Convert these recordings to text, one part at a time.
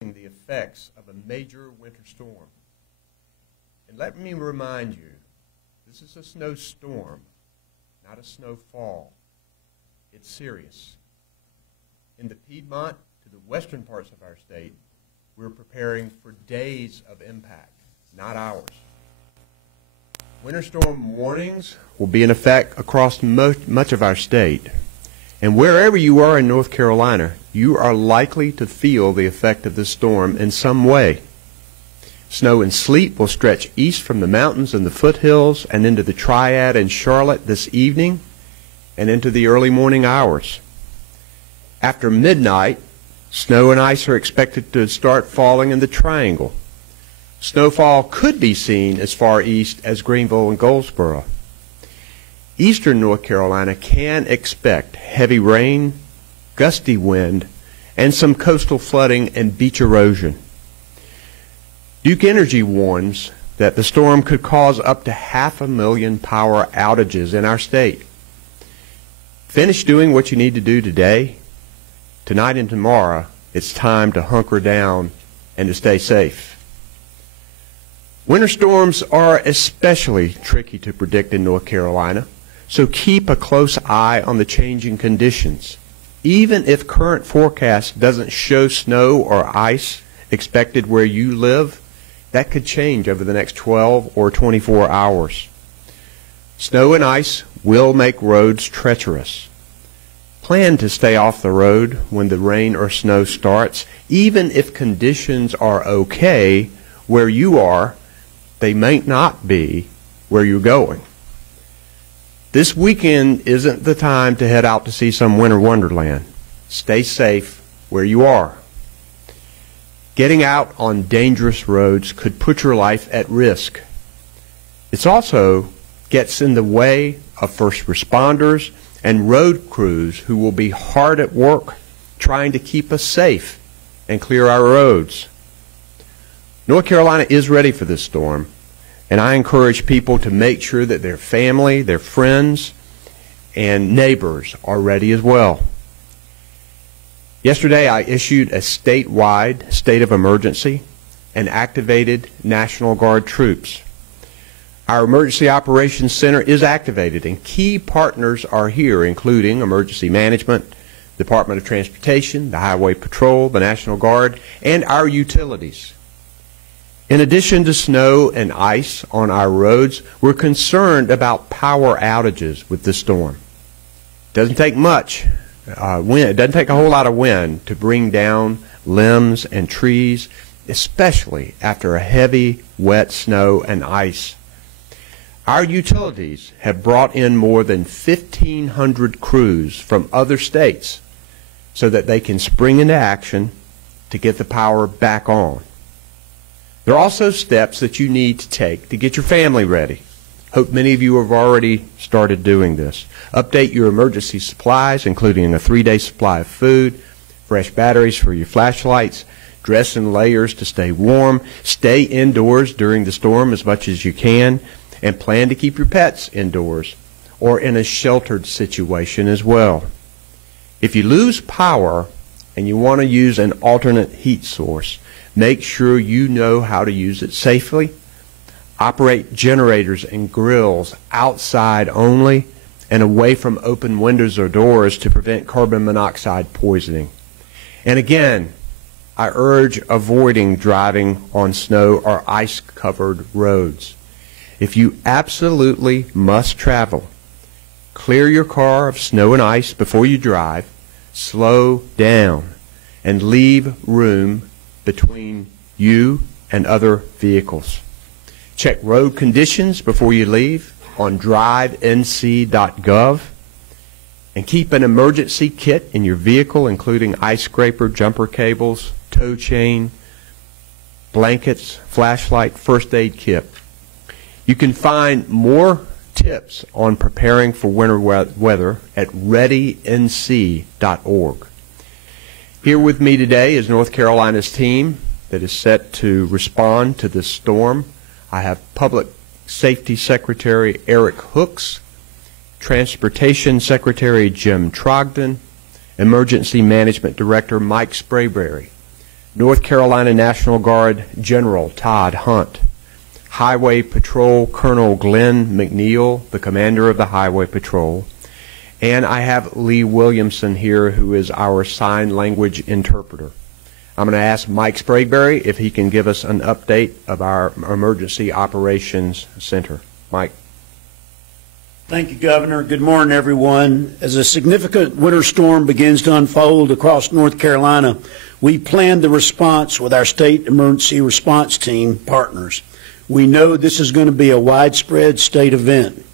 the effects of a major winter storm. And let me remind you, this is a snowstorm, not a snowfall. It's serious. In the Piedmont to the western parts of our state, we're preparing for days of impact, not hours. Winter storm warnings will be in effect across much of our state. And wherever you are in North Carolina, you are likely to feel the effect of this storm in some way. Snow and sleet will stretch east from the mountains and the foothills and into the Triad and Charlotte this evening and into the early morning hours. After midnight, snow and ice are expected to start falling in the Triangle. Snowfall could be seen as far east as Greenville and Goldsboro. Eastern North Carolina can expect heavy rain, gusty wind, and some coastal flooding and beach erosion. Duke Energy warns that the storm could cause up to 500,000 power outages in our state. Finish doing what you need to do today. Tonight and tomorrow, it's time to hunker down and to stay safe. Winter storms are especially tricky to predict in North Carolina, so keep a close eye on the changing conditions. Even if current forecast doesn't show snow or ice expected where you live, that could change over the next 12 or 24 hours. Snow and ice will make roads treacherous. Plan to stay off the road when the rain or snow starts. Even if conditions are okay where you are, they may not be where you're going. This weekend isn't the time to head out to see some winter wonderland. Stay safe where you are. Getting out on dangerous roads could put your life at risk. It also gets in the way of first responders and road crews who will be hard at work trying to keep us safe and clear our roads. North Carolina is ready for this storm, and I encourage people to make sure that their family, their friends, and neighbors are ready as well. Yesterday, I issued a statewide state of emergency and activated National Guard troops. Our Emergency Operations Center is activated, and key partners are here, including Emergency Management, Department of Transportation, the Highway Patrol, the National Guard, and our utilities. In addition to snow and ice on our roads, we're concerned about power outages with this storm. It doesn't take much wind. It doesn't take a whole lot of wind to bring down limbs and trees, especially after a heavy, wet snow and ice. Our utilities have brought in more than 1,500 crews from other states so that they can spring into action to get the power back on. There are also steps that you need to take to get your family ready. Hope many of you have already started doing this. Update your emergency supplies, including a 3-day supply of food, fresh batteries for your flashlights, dress in layers to stay warm, stay indoors during the storm as much as you can, and plan to keep your pets indoors or in a sheltered situation as well. If you lose power and you want to use an alternate heat source, make sure you know how to use it safely. Operate generators and grills outside only and away from open windows or doors to prevent carbon monoxide poisoning. And again, I urge avoiding driving on snow or ice-covered roads. If you absolutely must travel, clear your car of snow and ice before you drive, slow down, and leave room between you and other vehicles. Check road conditions before you leave on drivenc.gov, and keep an emergency kit in your vehicle, including ice scraper, jumper cables, tow chain, blankets, flashlight, first aid kit. You can find more tips on preparing for winter weather at readync.org. Here with me today is North Carolina's team that is set to respond to this storm. I have Public Safety Secretary Eric Hooks, Transportation Secretary Jim Trogdon, Emergency Management Director Mike Sprayberry. North Carolina National Guard General Todd Hunt, Highway Patrol Colonel Glenn McNeil, the commander of the Highway Patrol, and I have Lee Williamson here, who is our sign language interpreter. I'm going to ask Mike Spragueberry if he can give us an update of our Emergency Operations Center. Mike. Thank you, Governor. Good morning, everyone. As a significant winter storm begins to unfold across North Carolina, we planned the response with our state emergency response team partners. We know this is going to be a widespread state event.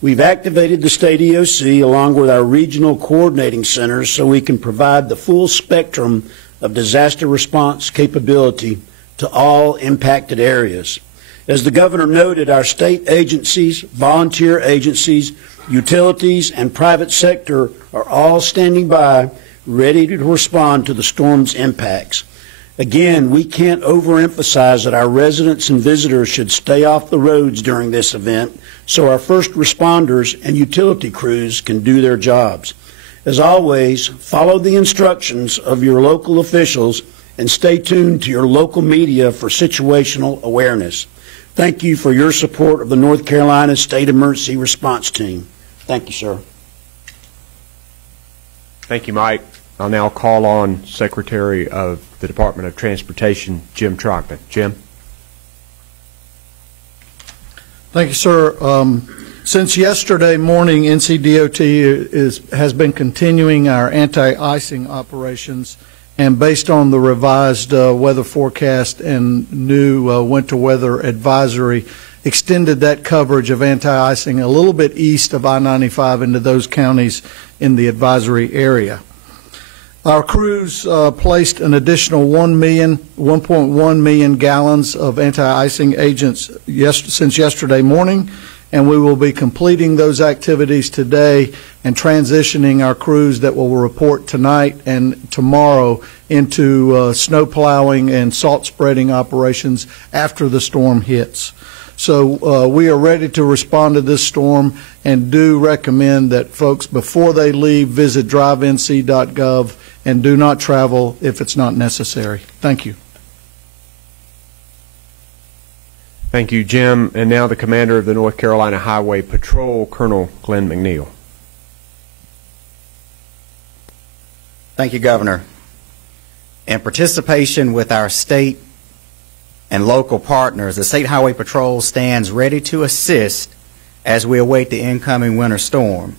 We've activated the state EOC along with our regional coordinating centers so we can provide the full spectrum of disaster response capability to all impacted areas. As the governor noted, our state agencies, volunteer agencies, utilities, and private sector are all standing by, ready to respond to the storm's impacts. Again, we can't overemphasize that our residents and visitors should stay off the roads during this event so our first responders and utility crews can do their jobs. As always, follow the instructions of your local officials and stay tuned to your local media for situational awareness. Thank you for your support of the North Carolina State Emergency Response Team. Thank you, sir. Thank you, Mike. I'll now call on Secretary of the Department of Transportation, Jim Trogdon. Jim. Thank you, sir. Since yesterday morning, NCDOT has been continuing our anti-icing operations, and based on the revised weather forecast and new winter weather advisory, extended that coverage of anti-icing a little bit east of I-95 into those counties in the advisory area. Our crews placed an additional 1.1 million gallons of anti-icing agents since yesterday morning, and we will be completing those activities today and transitioning our crews that will report tonight and tomorrow into snow plowing and salt spreading operations after the storm hits. So we are ready to respond to this storm and do recommend that folks, before they leave, visit drivenc.gov and do not travel if it's not necessary. Thank you. Thank you, Jim. And now the commander of the North Carolina Highway Patrol, Colonel Glenn McNeil. Thank you, Governor. In participation with our state and local partners, the State Highway Patrol stands ready to assist as we await the incoming winter storm.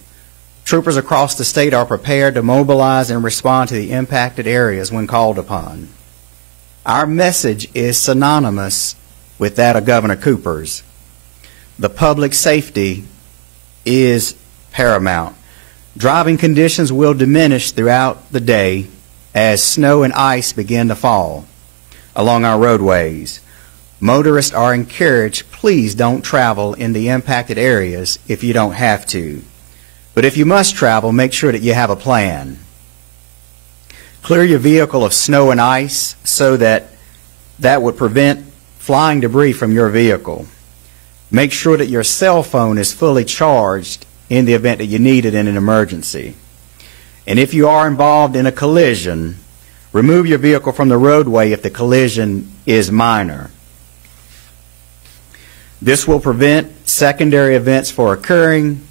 Troopers across the state are prepared to mobilize and respond to the impacted areas when called upon. Our message is synonymous with that of Governor Cooper's. The public safety is paramount. Driving conditions will diminish throughout the day as snow and ice begin to fall along our roadways. Motorists are encouraged, please don't travel in the impacted areas if you don't have to. But if you must travel, make sure that you have a plan. Clear your vehicle of snow and ice so that would prevent flying debris from your vehicle. Make sure that your cell phone is fully charged in the event that you need it in an emergency. And if you are involved in a collision, remove your vehicle from the roadway if the collision is minor. This will prevent secondary events from occurring,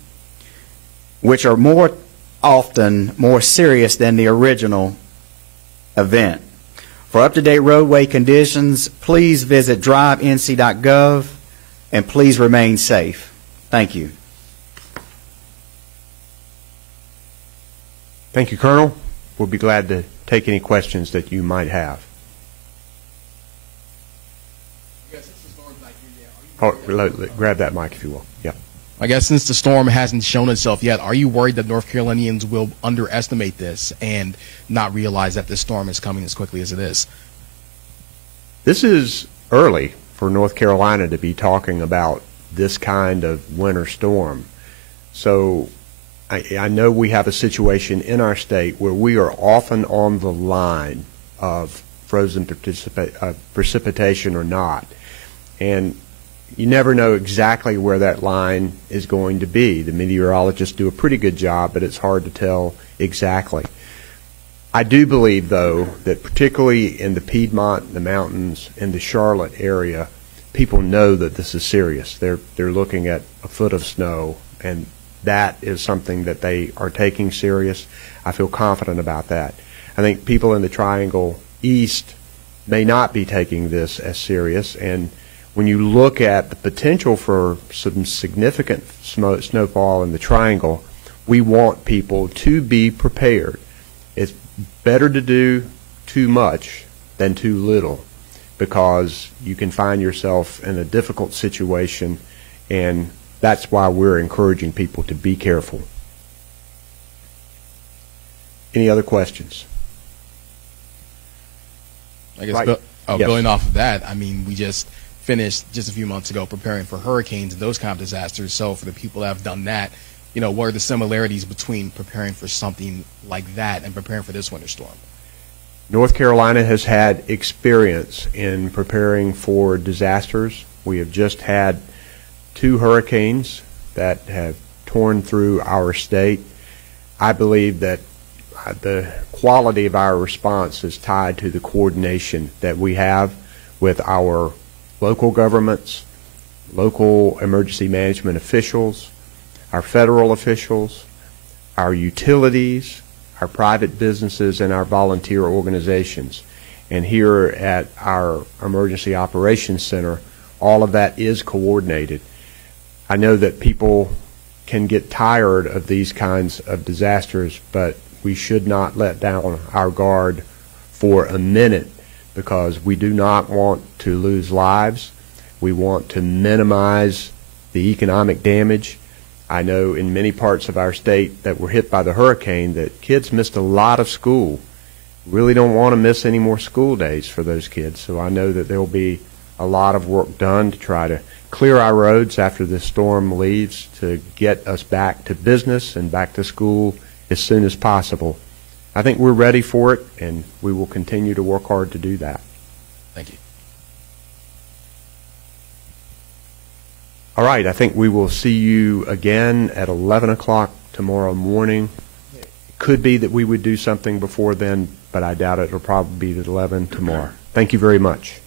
which are more often more serious than the original event. For up-to-date roadway conditions, please visit drivenc.gov and please remain safe. Thank you. Thank you, Colonel. We'll be glad to take any questions that you might have. Oh, grab that mic if you will. Yeah. I guess since the storm hasn't shown itself yet, are you worried that North Carolinians will underestimate this and not realize that this storm is coming as quickly as it is? This is early for North Carolina to be talking about this kind of winter storm. So I know we have a situation in our state where we are often on the line of frozen precipitation or not. And you never know exactly where that line is going to be. The meteorologists do a pretty good job, but it's hard to tell exactly. I do believe, though, that particularly in the Piedmont, the mountains, and the Charlotte area, people know that this is serious. They're looking at a foot of snow, and that is something that they are taking serious. I feel confident about that. I think people in the Triangle East may not be taking this as serious, and when you look at the potential for some significant snowfall in the Triangle, we want people to be prepared. It's better to do too much than too little, because you can find yourself in a difficult situation, and that's why we're encouraging people to be careful. Any other questions? I guess Right. Yes. building off of that, I mean, we just finished just a few months ago preparing for hurricanes and those kind of disasters. So for the people that have done that, you know, what are the similarities between preparing for something like that and preparing for this winter storm? North Carolina has had experience in preparing for disasters. We have just had 2 hurricanes that have torn through our state. I believe that the quality of our response is tied to the coordination that we have with our local governments, local emergency management officials, our federal officials, our utilities, our private businesses, and our volunteer organizations. And here at our Emergency Operations Center, all of that is coordinated. I know that people can get tired of these kinds of disasters, but we should not let down our guard for a minute, because we do not want to lose lives. We want to minimize the economic damage. I know in many parts of our state that were hit by the hurricane that kids missed a lot of school. Really don't want to miss any more school days for those kids. So I know that there will be a lot of work done to try to clear our roads after this storm leaves, to get us back to business and back to school as soon as possible. I think we're ready for it, and we will continue to work hard to do that. Thank you. All right, I think we will see you again at 11 o'clock tomorrow morning. It could be that we would do something before then, but I doubt it. It'll probably be at 11 tomorrow. Thank you very much.